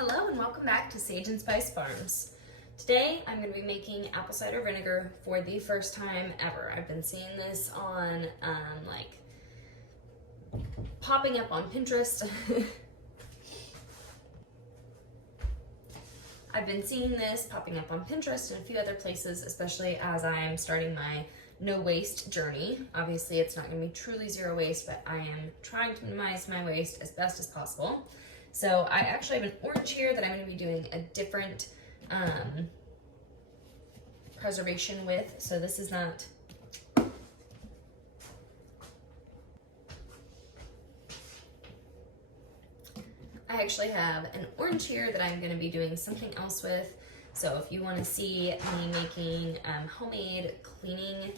Hello and welcome back to Sage and Spice Farms. Today I'm going to be making apple cider vinegar for the first time ever. I've been seeing this on popping up on Pinterest. I've been seeing this popping up on Pinterest and a few other places, especially as I'm starting my no waste journey. Obviously it's not going to be truly zero waste, but I am trying to minimize my waste as best as possible. So I actually have an orange here that I'm going to be doing a different preservation with. So this is not, I actually have an orange here that I'm going to be doing something else with. So if you want to see me making homemade cleaning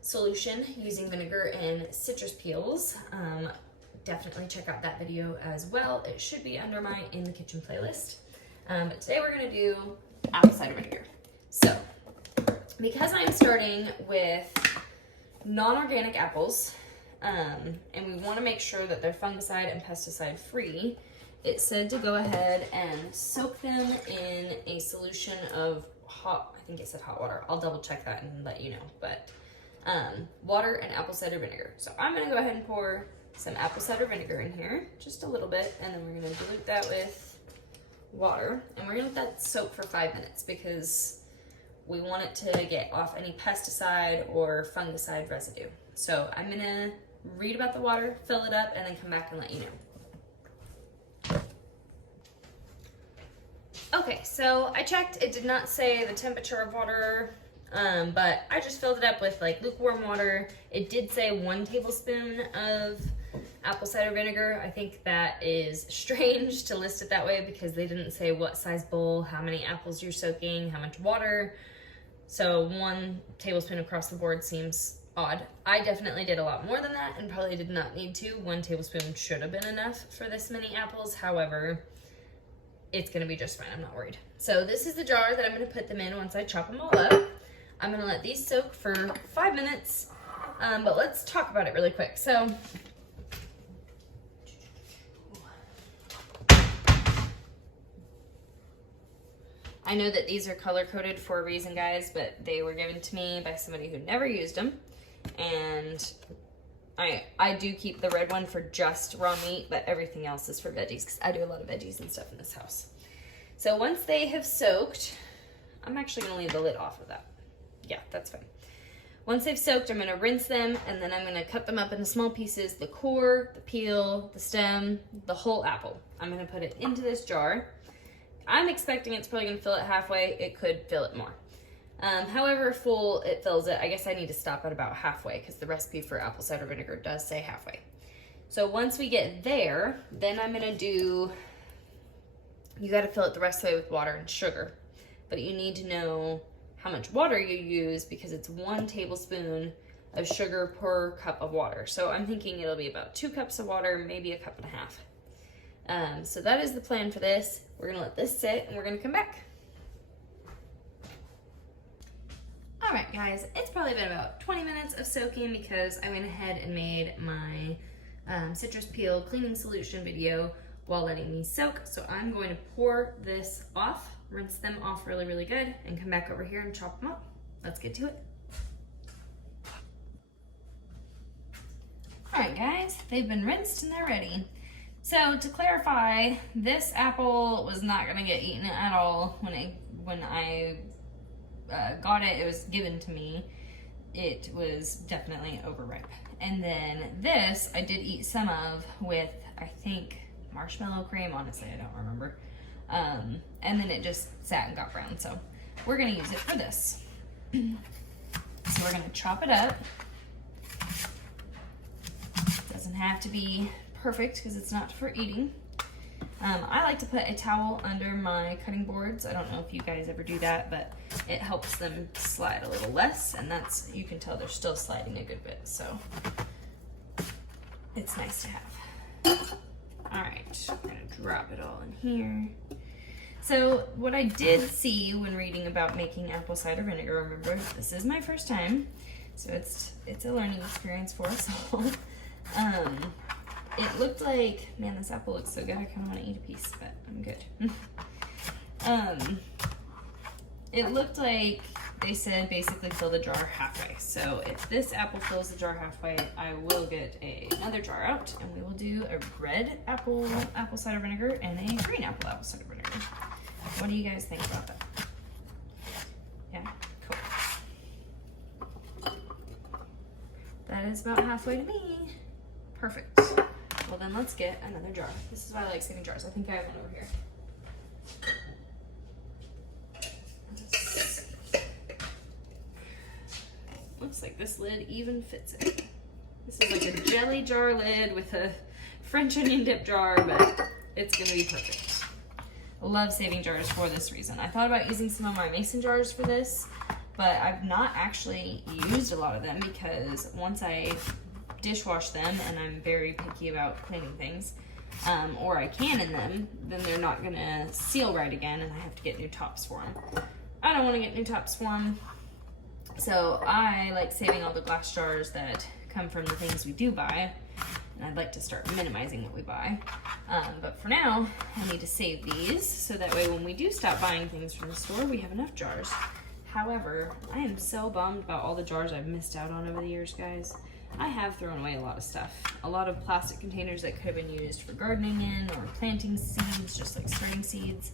solution using vinegar and citrus peels, definitely check out that video as well. It should be under my In the Kitchen playlist. But today we're going to do apple cider vinegar. So because I'm starting with non-organic apples, and we want to make sure that they're fungicide and pesticide free, it said to go ahead and soak them in a solution of hot, I think it said hot water. I'll double check that and let you know, but water and apple cider vinegar. So I'm going to go ahead and pour some apple cider vinegar in here, just a little bit, and then we're going to dilute that with water, and we're going to let that soak for 5 minutes because we want it to get off any pesticide or fungicide residue. So I'm going to read about the water, fill it up, and then come back and let you know. Okay, so I checked. It did not say the temperature of water, but I just filled it up with lukewarm water. It did say 1 tablespoon of apple cider vinegar. I think that is strange to list it that way because they didn't say what size bowl, how many apples you're soaking, how much water. So 1 tablespoon across the board seems odd. I definitely did a lot more than that and probably did not need to. 1 tablespoon should have been enough for this many apples. However, it's gonna be just fine, I'm not worried. So this is the jar that I'm gonna put them in once I chop them all up. I'm gonna let these soak for 5 minutes, but let's talk about it really quick. So I know that these are color coded for a reason, guys, but they were given to me by somebody who never used them. And I do keep the red one for just raw meat, but everything else is for veggies because I do a lot of veggies and stuff in this house. So once they have soaked, I'm actually gonna leave the lid off of that. Yeah, that's fine. Once they've soaked, I'm gonna rinse them and then I'm gonna cut them up into small pieces, the core, the peel, the stem, the whole apple. I'm gonna put it into this jar. I'm expecting it's probably gonna fill it halfway. It could fill it more. However full it fills it, I guess I need to stop at about halfway because the recipe for apple cider vinegar does say halfway. So once we get there, then I'm gonna do, you gotta fill it the rest of the way with water and sugar. But you need to know how much water you use because it's 1 tablespoon of sugar per cup of water. So I'm thinking it'll be about 2 cups of water, maybe 1.5 cups. So that is the plan for this. We're gonna let this sit and we're gonna come back. All right, guys, it's probably been about 20 minutes of soaking because I went ahead and made my citrus peel cleaning solution video while letting these soak. So I'm going to pour this off, rinse them off really, really good, and come back over here and chop them up. Let's get to it. All right, guys, they've been rinsed and they're ready. So to clarify, this apple was not gonna get eaten at all when I got it. It was given to me. It was definitely overripe. And then this, I did eat some of with, I think, marshmallow cream. Honestly, I don't remember. And then it just sat and got brown. So we're gonna use it for this. So we're gonna chop it up. Doesn't have to be perfect because it's not for eating. I like to put a towel under my cutting boards. I don't know if you guys ever do that, but it helps them slide a little less, and that's, you can tell they're still sliding a good bit, so it's nice to have. All right, I'm gonna drop it all in here. So what I did see when reading about making apple cider vinegar, remember, this is my first time, so it's a learning experience for us all. it looked like, man, this apple looks so good. I kind of want to eat a piece, but I'm good. It looked like they said basically fill the jar halfway. So if this apple fills the jar halfway, I will get another jar out and we will do a red apple cider vinegar and a green apple cider vinegar. What do you guys think about that? Yeah, cool. That is about halfway to me. Perfect. Well then let's get another jar. This is why I like saving jars. I think I have one over here. Looks like this lid even fits it. This is like a jelly jar lid with a French onion dip jar, but it's gonna be perfect. I love saving jars for this reason. I thought about using some of my mason jars for this, but I've not actually used a lot of them because once I dishwash them, and I'm very picky about cleaning things, or I can in them, then they're not gonna seal right again and I have to get new tops for them. I don't wanna get new tops for them. So I like saving all the glass jars that come from the things we do buy, and I'd like to start minimizing what we buy. But for now, I need to save these so that way when we do stop buying things from the store, we have enough jars. However, I am so bummed about all the jars I've missed out on over the years, guys. I have thrown away a lot of stuff. A lot of plastic containers that could have been used for gardening in or planting seeds, just like spring seeds,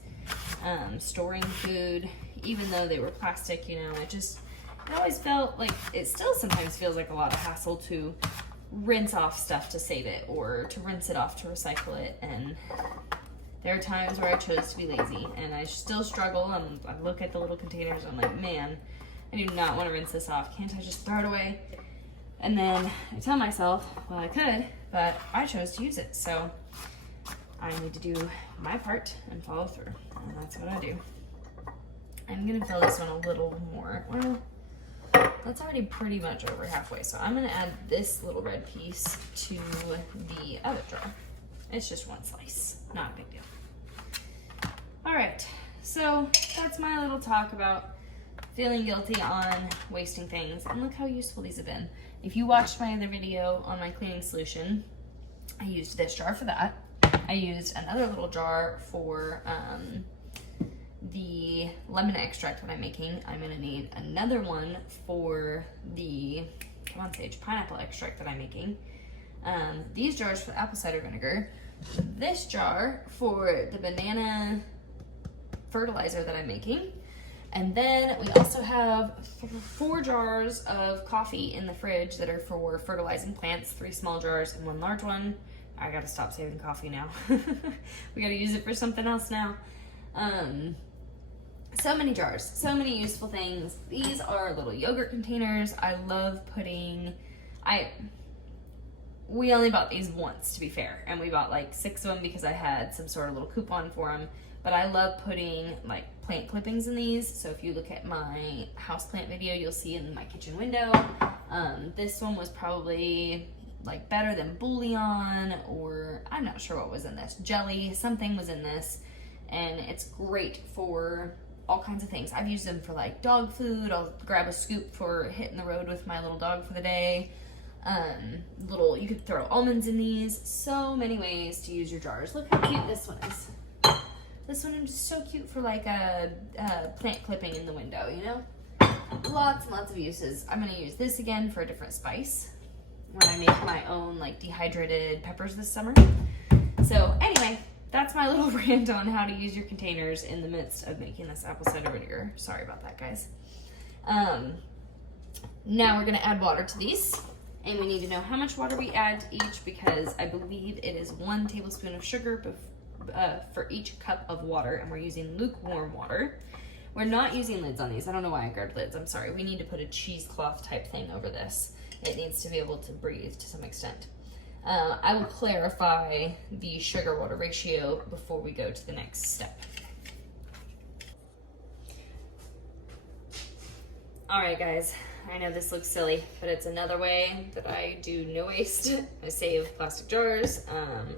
storing food, even though they were plastic, you know, it always felt like, it still sometimes feels like a lot of hassle to rinse off stuff to save it or to rinse it off to recycle it. And there are times where I chose to be lazy and I still struggle. I look at the little containers, I'm like, man, I do not want to rinse this off. Can't I just throw it away? And then I tell myself, well, I could, but I chose to use it. So I need to do my part and follow through. And that's what I do. I'm gonna fill this one a little more. Well, that's already pretty much over halfway. So I'm gonna add this little red piece to the other jar. It's just one slice, not a big deal. All right, so that's my little talk about feeling guilty on wasting things. And look how useful these have been. If you watched my other video on my cleaning solution, I used this jar for that. I used another little jar for the lemon extract that I'm making. I'm gonna need another one for the, come on Sage, pineapple extract that I'm making. These jars for apple cider vinegar. This jar for the banana fertilizer that I'm making. And then we also have 4 jars of coffee in the fridge that are for fertilizing plants, 3 small jars and 1 large one. I gotta stop saving coffee now. We gotta use it for something else now. So many jars, so many useful things. These are little yogurt containers. I love putting, we only bought these once, to be fair, and we bought like 6 of them because I had some sort of little coupon for them. But I love putting like plant clippings in these. So if you look at my houseplant video, you'll see in my kitchen window. This one was probably like better than bouillon, or I'm not sure what was in this. Jelly, something was in this. And it's great for all kinds of things. I've used them for like dog food. I'll grab a scoop for hitting the road with my little dog for the day. You could throw almonds in these. So many ways to use your jars. Look how cute this one is. This one is so cute for like a plant clipping in the window, you know? Lots and lots of uses. I'm gonna use this again for a different spice when I make my own like dehydrated peppers this summer. So anyway, that's my little rant on how to use your containers in the midst of making this apple cider vinegar. Sorry about that, guys. Now we're gonna add water to these. And we need to know how much water we add to each because I believe it is 1 tablespoon of sugar for each cup of water, and we're using lukewarm water. We're not using lids on these. I don't know why I grabbed lids. I'm sorry. We need to put a cheesecloth type thing over this. It needs to be able to breathe to some extent. I will clarify the sugar water ratio before we go to the next step. All right, guys. I know this looks silly, but it's another way that I do no waste. I save plastic jars,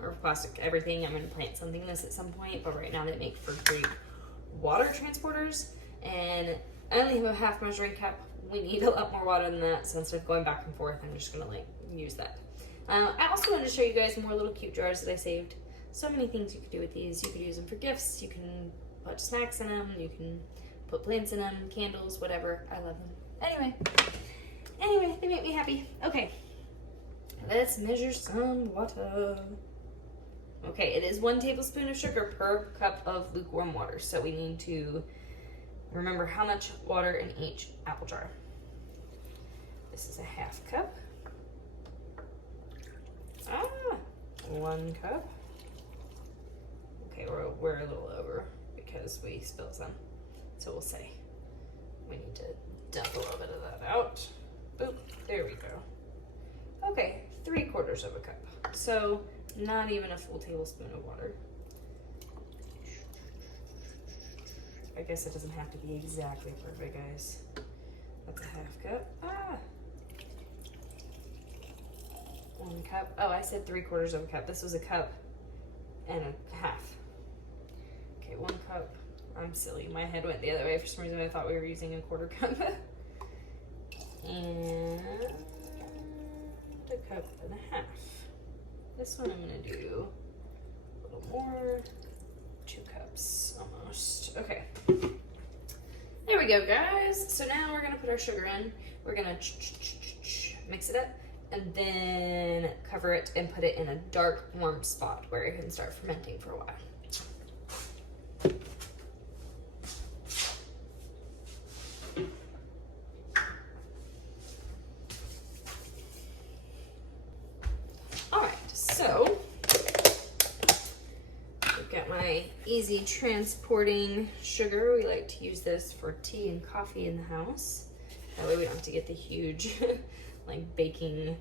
or plastic everything. I'm gonna plant something in this at some point, but right now they make for great water transporters. And I only have a half measuring cup. We need a lot more water than that, so instead of going back and forth, I'm just gonna like use that. I also wanted to show you guys more little cute jars that I saved. So many things you could do with these. You could use them for gifts. You can put snacks in them. You can put plants in them, candles, whatever. I love them. Anyway, they make me happy. Okay, let's measure some water. Okay, it is 1 tablespoon of sugar per cup of lukewarm water. So we need to remember how much water in each apple jar. This is a 1/2 cup. 1 cup. Okay, we're a little over because we spilled some. So we'll say we need to dump a little bit of that out. Boop, there we go. Okay, 3/4 of a cup. So not even a full tablespoon of water. I guess it doesn't have to be exactly perfect, guys. That's a 1/2 cup. 1 cup. Oh, I said 3/4 of a cup. This was a cup and a 1/2. Okay, 1 cup. I'm silly. My head went the other way. For some reason, I thought we were using a 1/4 cup. And a cup and a 1/2. This one I'm going to do a little more. 2 cups almost. Okay. There we go, guys. So now we're going to put our sugar in. We're going to mix it up and then cover it and put it in a dark, warm spot where it can start fermenting for a while. So, I've got my easy transporting sugar. We like to use this for tea and coffee in the house. That way we don't have to get the huge, like baking,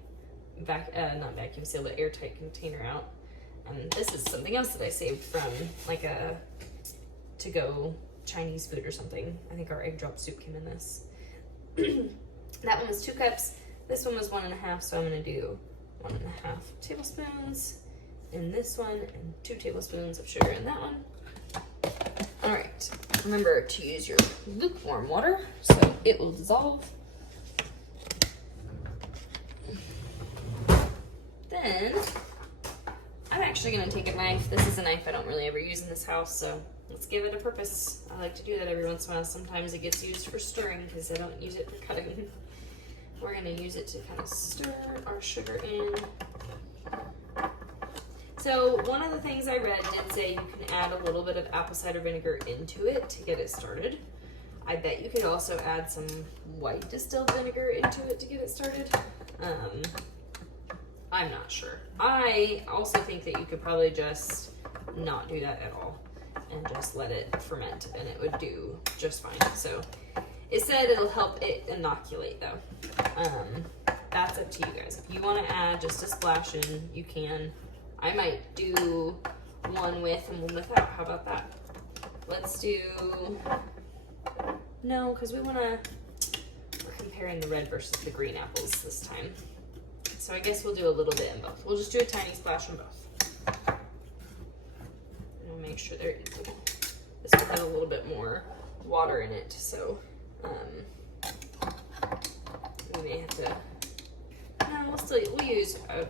not vacuum seal, but airtight container out. And this is something else that I saved from like a to-go Chinese food or something. I think our egg drop soup came in this. That one was 2 cups. This one was 1.5, so I'm gonna do 1.5 tablespoons in this one and 2 tablespoons of sugar in that one. All right, remember to use your lukewarm water so it will dissolve. Then I'm actually gonna take a knife. This is a knife I don't really ever use in this house, so let's give it a purpose. I like to do that every once in a while. Sometimes it gets used for stirring because I don't use it for cutting. We're gonna use it to kind of stir our sugar in. So one of the things I read did say you can add a little bit of apple cider vinegar into it to get it started. I bet you could also add some white distilled vinegar into it to get it started. I'm not sure. I also think that you could probably just not do that at all and just let it ferment and it would do just fine. So it said it'll help it inoculate though. That's up to you guys. If you want to add just a splash in, you can. I might do one with and one without. How about that? Let's do, no, because we're comparing the red versus the green apples this time. So I guess we'll do a little bit in both. We'll just do a tiny splash in both. And we'll make sure they're equal. This will have a little bit more water in it, so we may have to, no, we'll use, I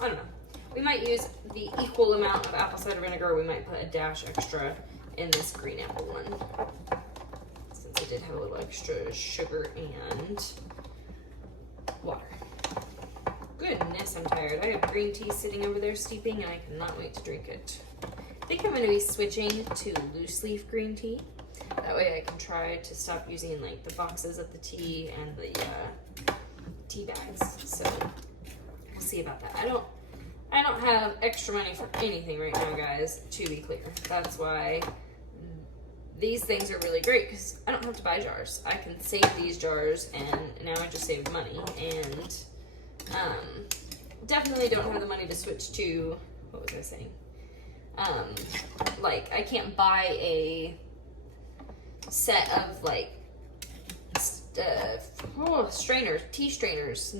don't know. We might use the equal amount of apple cider vinegar, or we might put a dash extra in this green apple one. Since it did have a little extra sugar and water. Goodness, I'm tired. I have green tea sitting over there steeping and I cannot wait to drink it. I think I'm going to be switching to loose leaf green tea. That way I can try to stop using like the boxes of the tea and the tea bags. So we'll see about that. I don't have extra money for anything right now, guys, to be clear. That's why these things are really great because I don't have to buy jars. I can save these jars and now I just saved money and definitely don't have the money to switch to, what was I saying? Like I can't buy a set of like strainers, tea strainers,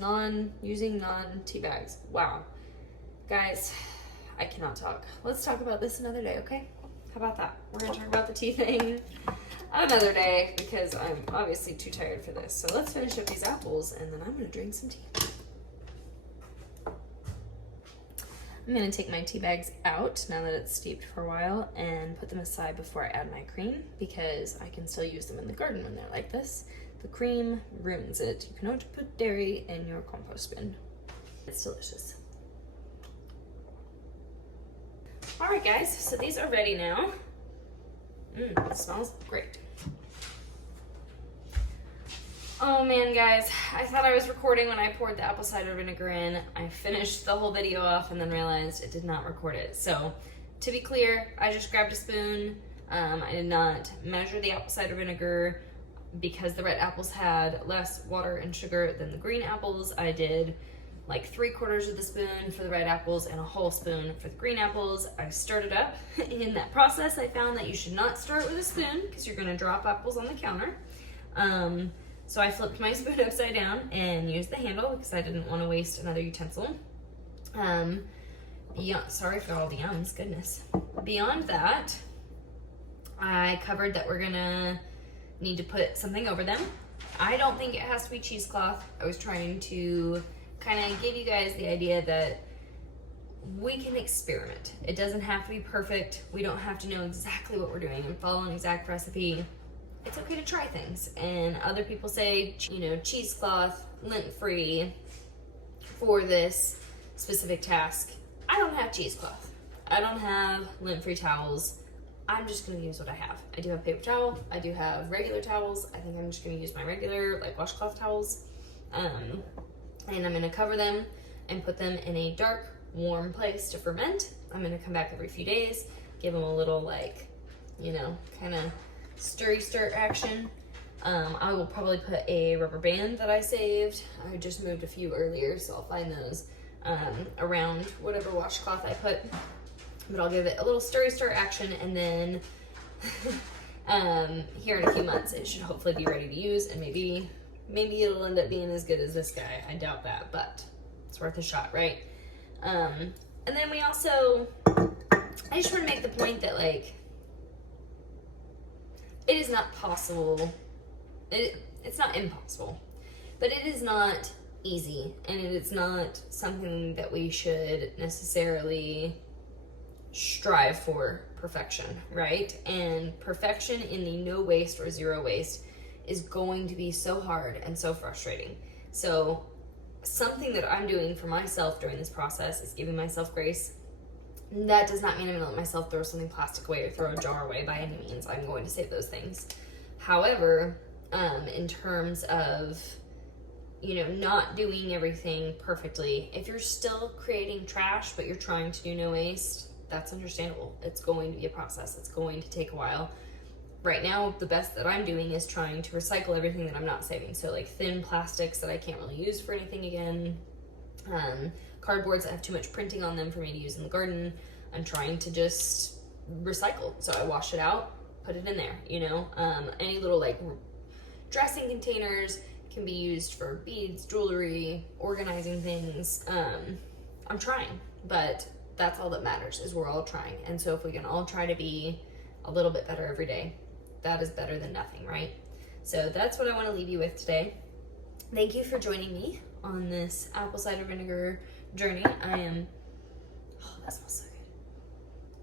using non-tea bags. Wow. Guys, I cannot talk. Let's talk about this another day, okay? How about that? We're gonna talk about the tea thing another day because I'm obviously too tired for this. So let's finish up these apples and then I'm gonna drink some tea. I'm gonna take my tea bags out now that it's steeped for a while and put them aside before I add my cream, because I can still use them in the garden when they're like this. The cream ruins it. You cannot put dairy in your compost bin. It's delicious. All right, guys, so these are ready now. It smells great. Oh man, guys, I thought I was recording when I poured the apple cider vinegar in. I finished the whole video off and then realized it did not record it. So to be clear, I just grabbed a spoon. I did not measure the apple cider vinegar because the red apples had less water and sugar than the green apples. I did like 3/4 of the spoon for the red apples and a whole spoon for the green apples. I stirred it up. In that process, I found that you should not start with a spoon because you're gonna drop apples on the counter. So I flipped my spoon upside down and used the handle because I didn't want to waste another utensil. Sorry for all the yums, goodness. Beyond that, I covered that we're gonna need to put something over them. I don't think it has to be cheesecloth. I was trying to kind of give you guys the idea that we can experiment. It doesn't have to be perfect. We don't have to know exactly what we're doing and follow an exact recipe. It's okay to try things. And other people say, you know, cheesecloth, lint-free for this specific task. I don't have cheesecloth. I don't have lint-free towels. I'm just gonna use what I have. I do have paper towel. I do have regular towels. I think I'm just gonna use my regular, like, washcloth towels. And I'm gonna cover them and put them in a dark, warm place to ferment. I'm gonna come back every few days, give them a little, like, you know, kind of stir action. I will probably put a rubber band that I saved. I just moved a few earlier, so I'll find those around whatever washcloth I put. But I'll give it a little stir action, and then here in a few months it should hopefully be ready to use, and maybe it'll end up being as good as this guy. I doubt that, but it's worth a shot, right? And then we also, I just want to make the point that, like, it is not possible. It's not impossible, but it is not easy, and it is not something that we should necessarily strive for perfection, right? And perfection in the no waste or zero waste is going to be so hard and so frustrating. So something that I'm doing for myself during this process is giving myself grace. That does not mean I'm gonna let myself throw something plastic away or throw a jar away by any means. I'm going to save those things. However, in terms of, you know, not doing everything perfectly, if you're still creating trash but you're trying to do no waste, that's understandable. It's going to be a process. It's going to take a while. Right now, the best that I'm doing is trying to recycle everything that I'm not saving. So, like, thin plastics that I can't really use for anything again. Cardboards that have too much printing on them for me to use in the garden. I'm trying to just recycle. So I wash it out, put it in there, you know. Any little, like, dressing containers can be used for beads, jewelry, organizing things. I'm trying, but that's all that matters, is we're all trying. And so if we can all try to be a little bit better every day, that is better than nothing, right? So that's what I want to leave you with today. Thank you for joining me on this apple cider vinegar journey. That smells so good.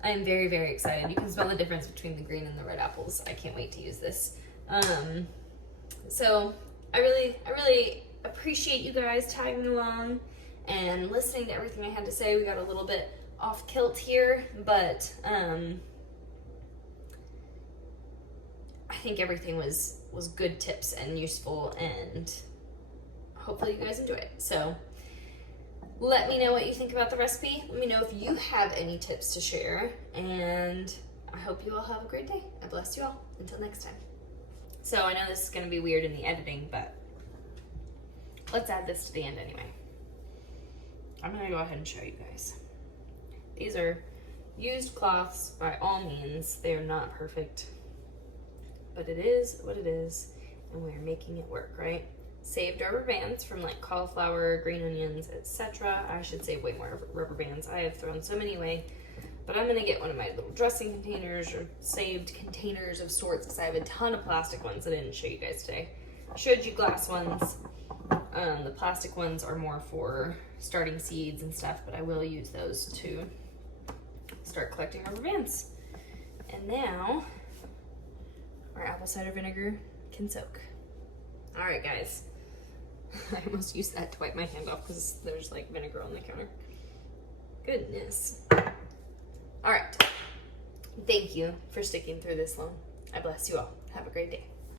I am very, very excited. You can smell the difference between the green and the red apples. I can't wait to use this. So I really appreciate you guys tagging along and listening to everything I had to say. We got a little bit off kilt here, but I think everything was good tips and useful, and hopefully you guys enjoy it. So let me know what you think about the recipe. Let me know if you have any tips to share, and I hope you all have a great day. I bless you all. Until next time. So I know this is going to be weird in the editing, but let's add this to the end anyway. I'm going to go ahead and show you guys. These are used cloths by all means. They are not perfect, but it is what it is, and we're making it work, right? Saved rubber bands from, like, cauliflower, green onions, etc. I should save way more rubber bands. I have thrown so many away, but I'm gonna get one of my little dressing containers or saved containers of sorts, because I have a ton of plastic ones that I didn't show you guys today. I showed you glass ones. The plastic ones are more for starting seeds and stuff, but I will use those to start collecting rubber bands. And now our apple cider vinegar can soak. All right, guys. I almost used that to wipe my hand off because there's like vinegar on the counter. Goodness. All right. Thank you for sticking through this long. I bless you all. Have a great day.